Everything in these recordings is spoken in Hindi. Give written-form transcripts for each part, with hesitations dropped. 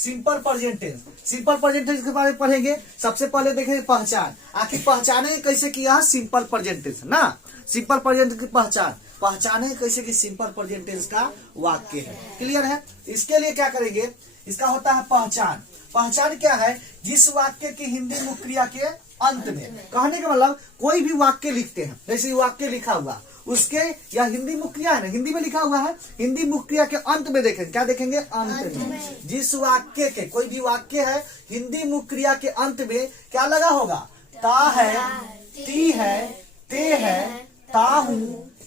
Simple present tense. Simple present tense के बारे में पढ़ेंगे। सबसे पहले देखेंगे पहचान, आखिर पहचाने कैसे किया है सिंपल प्रेजेंट टेंस ना। सिंपल प्रेजेंट की पहचान, पहचाने कैसे कि सिंपल प्रेजेंट टेंस का वाक्य है। क्लियर है। इसके लिए क्या करेंगे, इसका होता है पहचान। पहचान क्या है, जिस वाक्य की हिंदी मुख्य क्रिया के अंत में, कहने का मतलब कोई भी वाक्य लिखते हैं, जैसे वाक्य लिखा हुआ उसके या हिंदी मुख्य क्रिया है ना, हिंदी में लिखा हुआ है, हिंदी मुख्य क्रिया के अंत में देखेंगे, क्या देखेंगे, अंत में। जिस वाक्य के, कोई भी वाक्य है हिंदी मुख्य क्रिया के अंत में क्या लगा होगा, ता है, ती है, ते है, ता हूं,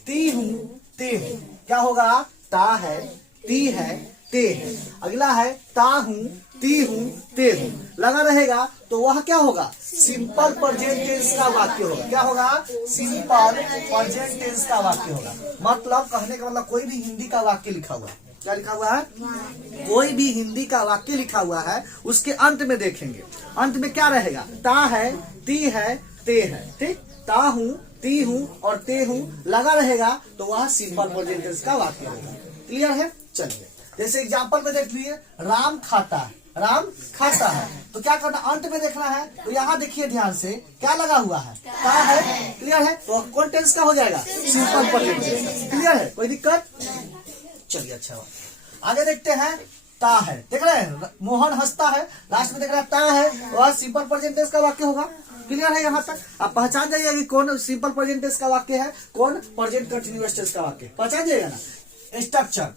ती हूं, ते हूं। क्या होगा, ता है, ती है, ते है। अगला है ता हूं, ती हूं, ते हूं, लगा रहेगा तो वह क्या होगा, सिंपल प्रेजेंट टेंस का वाक्य होगा। क्या होगा, सिंपल प्रेजेंट टेंस का वाक्य होगा। मतलब कहने का मतलब कोई भी हिंदी का वाक्य लिखा हुआ है, क्या लिखा हुआ है, कोई भी हिंदी का वाक्य लिखा हुआ है, उसके अंत में देखेंगे, अंत में क्या रहेगा, ता है, ती है, ते है। ठीक, ता हूं, ती हूं और ते हूं लगा रहेगा तो वह सिंपल प्रेजेंट टेंस का वाक्य होगा। क्लियर है। चलिए जैसे एग्जाम्पल में देख लिए, राम खाता है, राम खाता है, तो क्या करना, अंत में देखना है। तो यहाँ देखिए ध्यान से, क्या लगा हुआ है, ता है। क्लियर है। तो कौन टेंस का हो जाएगा, सिंपल प्रेजेंट टेंस। क्लियर है, कोई दिक्कत। चलिए अच्छा बात, आगे देखते हैं। ता है, देख रहे हैं मोहन हंसता है, लास्ट में देख रहे हैं ता है, वह सिंपल प्रेजेंट टेंस का वाक्य होगा। क्लियर है। यहाँ तक आप पहचान जाइए कि कौन सिंपल प्रेजेंट टेंस का वाक्य है, कौन प्रेजेंट कंटिन्यूअस टेंस का वाक्य, पहचान जाइएगा ना। Structure,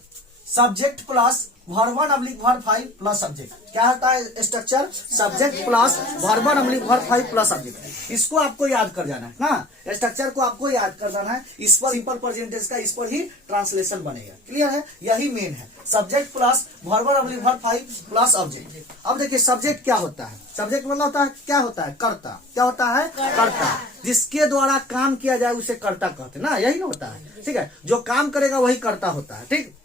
subject plus verb 1 oblique verb 5 plus subject. क्या होता है structure, subject plus verb 1 oblique verb 5 plus subject. इसको आपको याद कर जाना है ना, स्ट्रक्चर को आपको याद कर जाना है। इस पर सिंपल प्रेजेंट टेंस का इस पर ही ट्रांसलेशन बनेगा। क्लियर है, यही मेन है, subject plus verb 1 oblique verb 5 plus object. अब देखिए सब्जेक्ट क्या होता है, सब्जेक्ट मतलब होता है, क्या होता है, कर्ता। क्या होता है, कर्ता, जिसके द्वारा काम किया जाए उसे कर्ता कहते हैं ना, यही ना होता है। ठीक है, जो काम करेगा वही कर्ता होता है। ठीक,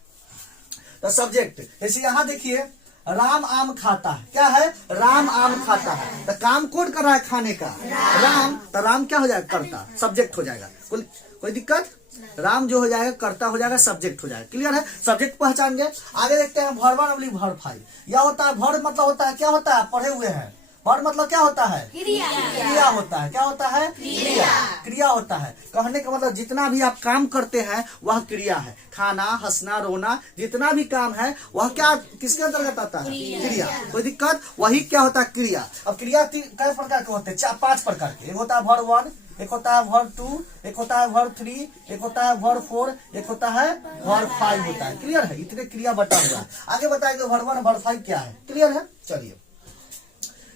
तो सब्जेक्ट, जैसे यहाँ देखिए राम आम खाता है, क्या है, राम आम खाता है, तो काम कौन कर रहा है, खाने का, राम, तो राम क्या हो जाएगा, कर्ता, सब्जेक्ट हो जाएगा। कोई दिक्कत, राम जो हो जाएगा कर्ता हो जाएगा, सब्जेक्ट हो जाएगा। क्लियर है, सब्जेक्ट पहचान गए। आगे देखते हैं वर्ब 1 ऑब्लिक वर्ब 5। यह होता है वर्ब, मतलब होता है, क्या होता है, पढ़े हुए हैं। वर्ब मतलब क्या होता है, क्रिया होता है। क्या होता है, क्रिया, क्रिया होता है। कहने का मतलब जितना भी आप काम करते हैं वह क्रिया है। खाना, हंसना, रोना, जितना भी काम है वह क्या, किसके अंतर्गत आता है, क्रिया। कोई दिक्कत, वही क्या होता है, क्रिया। अब क्रिया कई प्रकार के होते हैं, 5 प्रकार के। एक होता है वर्ब 1, एक होता है वर्ब 2, एक होता है वर्ब 3, एक होता है वर्ब 4, एक होता है वर्ब 5 होता है। क्लियर है, इतने क्रिया बता हुआ है। आगे बताएंगे वर्ब 1 वर्ब 5 क्या है। क्लियर है। चलिए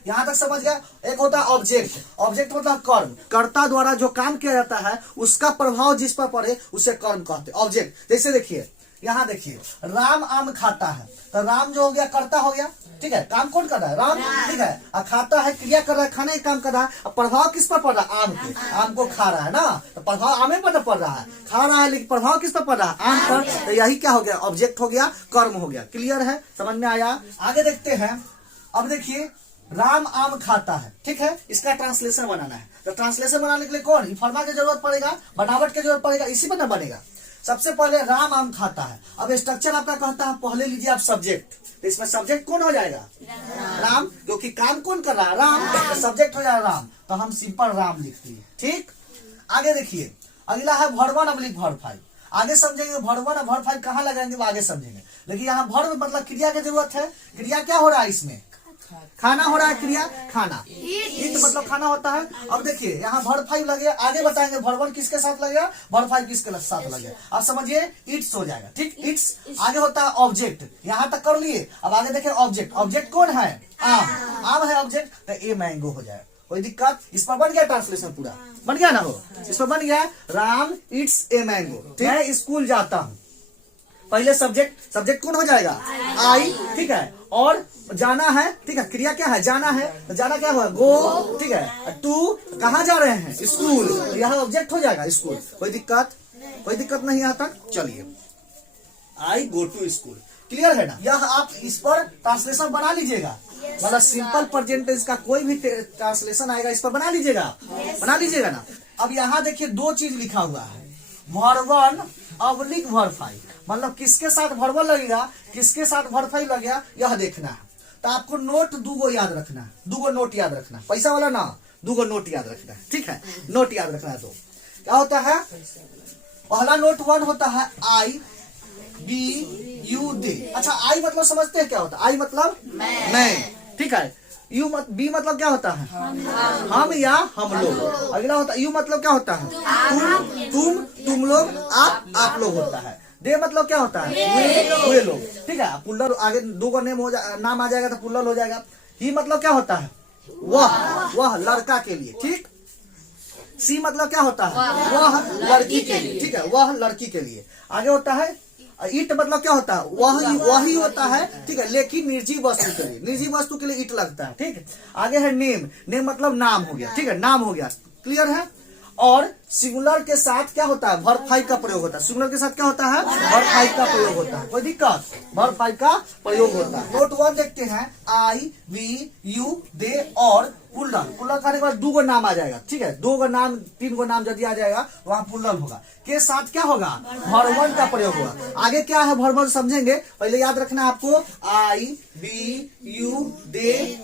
यहां तक समझ गया। एक होता है ऑब्जेक्ट, ऑब्जेक्ट मतलब कर्म, कर्ता द्वारा जो काम किया जाता है उसका प्रभाव जिस पर पड़े उसे कर्म कहते हैं, ऑब्जेक्ट। जैसे देखिए यहाँ देखिए राम आम खाता है, तो राम जो हो गया कर्ता हो गया। ठीक है, काम कौन कर रहा है, राम। ठीक है, और खाता है, क्रिया कर रहा है, खाने का काम कर रहा है। अब प्रभाव किस पर पड़ रहा है, आम के, आम को खा रहा है ना, तो प्रभाव आमे पर पड़ रहा है, खा रहा है, लेकिन प्रभाव किस पर पड़ रहा है, आम पर। तो यही क्या हो गया, ऑब्जेक्ट हो गया, कर्म हो गया। क्लियर है, समझ में आया। आगे देखते हैं। अब देखिए राम आम खाता है, ठीक है, इसका ट्रांसलेशन बनाना है। तो ट्रांसलेशन बनाने के लिए कौन, फॉर्मा की जरूरत पड़ेगा, बनावट की जरूरत पड़ेगा, इसी पर ना बनेगा। सबसे पहले राम आम खाता है। अब स्ट्रक्चर आपका कहता है, पहले लीजिए आप सब्जेक्ट, तो इसमें सब्जेक्ट कौन हो जाएगा, राम, क्योंकि काम कौन कर रहा है, राम, तो सब्जेक्ट हो जाएगा राम, तो हम सिंपल राम लिखते हैं। ठीक, आगे देखिए अगला है वर्ब 1 ऑब्लिक वर्ब 5। आगे समझेंगे वर्ब 1 और वर्ब 5 कहाँ लगाएंगे वो आगे समझेंगे, लेकिन यहाँ वर्ब मतलब क्रिया की जरूरत है। क्रिया क्या हो रहा है इसमें, खाना हो रहा है, क्रिया खाना, ईट मतलब खाना होता है। अब देखिए यहाँ वर्ब 5 लगे, आगे बताएंगे वर्ब 1 किसके साथ लगेगा, वर्ब 5 किसके साथ लगेगा। अब समझिए इट्स हो जाएगा। ठीक, इट्स आगे होता है ऑब्जेक्ट, यहाँ तक कर लिए। अब आगे देखिए ऑब्जेक्ट, ऑब्जेक्ट कौन है, आम, आम है ऑब्जेक्ट, तो ए मैंगो हो जाएगा। कोई दिक्कत, इस पर बन गया ट्रांसलेशन, पूरा बन गया ना, हो इस पर बन गया राम इट्स ए मैंगो। मैं स्कूल जाता हूँ, पहले सब्जेक्ट, सब्जेक्ट कौन हो जाएगा, आई। ठीक है, और जाना है, ठीक है, क्रिया क्या है, जाना है, तो जाना क्या हुआ, गो। ठीक है, टू कहाँ जा रहे हैं, स्कूल, तो यह ऑब्जेक्ट हो जाएगा स्कूल। कोई दिक्कत, कोई दिक्कत नहीं यहाँ तक। चलिए आई गो टू स्कूल। क्लियर है ना, यह आप इस पर ट्रांसलेशन बना लीजिएगा, मतलब सिंपल प्रेजेंट टेंस का कोई भी ट्रांसलेशन आएगा इस पर बना लीजिएगा, बना लीजिएगा ना। अब यहाँ देखिए दो चीज लिखा हुआ है, वर्ब 1 ऑब्लिक वर्ब 5, मतलब किसके साथ वर्ब लगेगा, किसके साथ वर्ब 5 लगेगा, यह देखना है। तो आपको नोट दूगो याद रखना है, दूगो नोट याद रखना, पैसा वाला ना, दूगो नोट याद रखना है, ठीक है, नोट याद रखना है। तो क्या होता है, पहला नोट वर्ड होता है आई बी यू दे। अच्छा, आई मतलब समझते हैं क्या होता है, आई मतलब मैं, ठीक है। यू बी मतलब क्या होता है, हम या हम लोग। अगला होता है यू मतलब क्या होता है, तुम लोग, आप लोग होता है। दे मतलब क्या होता है, वे लोग, ठीक है। पुल्लर आगे दो का नाम आ जाएगा तो पुल्लर हो जाएगा। ही मतलब क्या होता है, वह लड़का के लिए, ठीक। सी मतलब क्या होता है, वह लड़की के लिए, ठीक है, वह लड़की के लिए। आगे होता है ईट मतलब क्या होता है, वही होता है, ठीक है, लेकिन निर्जीव वस्तु के लिए, निर्जीव वस्तु के लिए ईट लगता है, ठीक है। आगे है नेम, नेम मतलब नाम हो गया, ठीक है, नाम हो गया, क्लियर है। और सिंगुलर के साथ क्या होता है, वर्ब फाइव का प्रयोग होता है। सिंगुलर के साथ क्या होता है, वर्ब फाइव का प्रयोग होता है, कोई दिक्कत, वर्ब फाइव का प्रयोग होता है। नोट वन देखते हैं, आई वी यू दे और पुल्लर। पुल्लर करने के बाद दो गो नाम आ जाएगा, ठीक है, दो गो नाम तीन गो नाम यदि आ जाएगा वहां पुल्लर होगा। के साथ क्या होगा, वर्ब वन का प्रयोग होगा। आगे क्या है वर्ब वन समझेंगे, पहले याद रखना है आपको, आई बी यू दे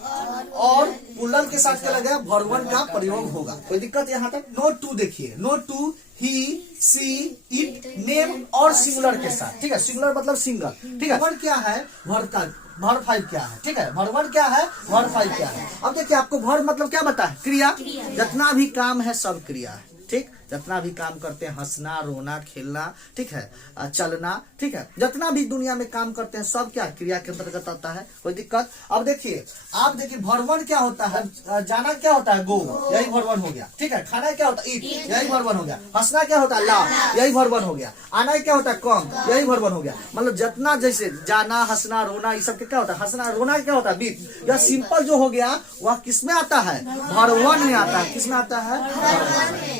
और पुल्लर के साथ क्या लगेगा, वर्ब वन का प्रयोग होगा, कोई दिक्कत यहाँ तक। नोट टू देखिए, note two, he she it name और सिंगुलर के साथ, ठीक है, सिंगुलर मतलब सिंगल, ठीक है। वर्ब क्या है, वर्ब फाइव क्या है, ठीक है, वर्ब वन क्या है, वर्ब फाइव क्या है। अब देखिए आपको वर्ब मतलब क्या बता है, क्रिया, जितना भी काम है सब क्रिया है, ठीक, जितना भी काम करते हैं, हंसना रोना खेलना, ठीक है, चलना, ठीक है, जितना भी दुनिया में काम करते हैं सब क्या क्रिया के अंतर्गत आता है, कोई दिक्कत। अब देखिए आप देखिए वर्ब वन क्या होता है, जाना क्या होता है, गो, यही वर्ब वन हो गया, ठीक है। खाना क्या होता है, ईट, यही वर्ब वन हो गया। हंसना क्या होता है, लाफ, यही वर्ब वन हो गया। आना क्या होता है, कम, यही वर्ब वन हो गया। मतलब जितना जैसे जाना हंसना रोना ये सब क्या होता है, हंसना रोना क्या होता है, बीट। यह सिंपल जो हो गया वह किसमें आता है, वर्ब वन में आता है, किसमें आता है,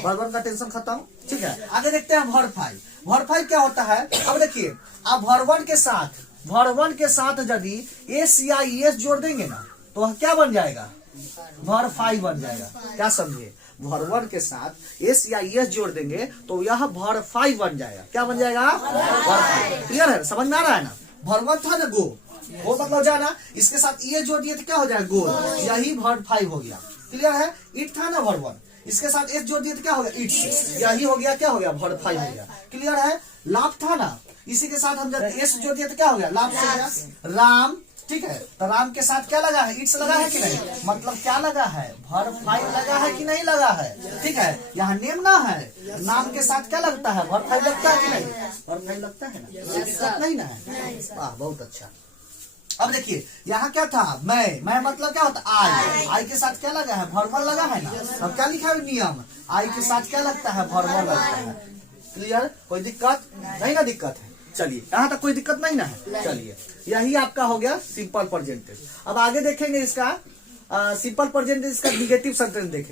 वर्ब वन का टेंशन खत्म, ठीक है। आगे देखते हैं वर्ब फाइव। वर्ब फाइव क्या होता है, अब देखिए आप वर्ब वन के साथ यदि एस या एस जोड़ देंगे ना तो वह क्या बन जाएगा, वर्ब फाइव बन जाएगा। क्या समझे, वर्ब वन के साथ एस या एस जोड़ देंगे तो यह वर्ब फाइव बन जाएगा। क्या बन जाएगा, वर्ब फाइव। क्लियर है, समझ में आ रहा है ना। वर्ब वन था ना गो, वो मतलब जाना, इसके साथ ये जोड़ दिए तो क्या हो जाएगा, गो, यही वर्ब फाइव हो गया। क्लियर है। इट था ना वर्ब वन, इसके साथ एस जोड़ दिए तो क्या हो गया, इट्स, यही हो गया, क्या हो गया, वर्ब फाइव हो गया। क्लियर है। लाफ था ना, इसी के साथ हम जब एस जोड़ दिए तो क्या हो गया, लाफ हो गया। राम, ठीक है, तो राम के साथ क्या लगा है, इट्स लगा है कि नहीं, मतलब क्या लगा है, वर्ब फाइव लगा है कि नहीं लगा है, ठीक है। यहाँ नेम ना है, नाम के साथ क्या लगता है, वर्ब फाइव लगता है कि नहीं, वर्ब फाइव लगता है ना, दिक्कत नहीं ना है। वाह बहुत अच्छा। अब देखिए यहाँ क्या था, मैं मतलब क्या होता है, आई के साथ क्या लगा है, वर्ब वन लगा है ना। अब क्या लिखा है, नियम, आई के साथ क्या लगता है, वर्ब वन लगता है। क्लियर, कोई दिक्कत नहीं ना, दिक्कत है। चलिए यहाँ तक कोई दिक्कत नहीं ना है। चलिए यही आपका हो गया सिंपल प्रेजेंट टेंस। अब आगे देखेंगे इसका सिंपल प्रेजेंट टेंस का निगेटिव सेंटेंस देखेंगे।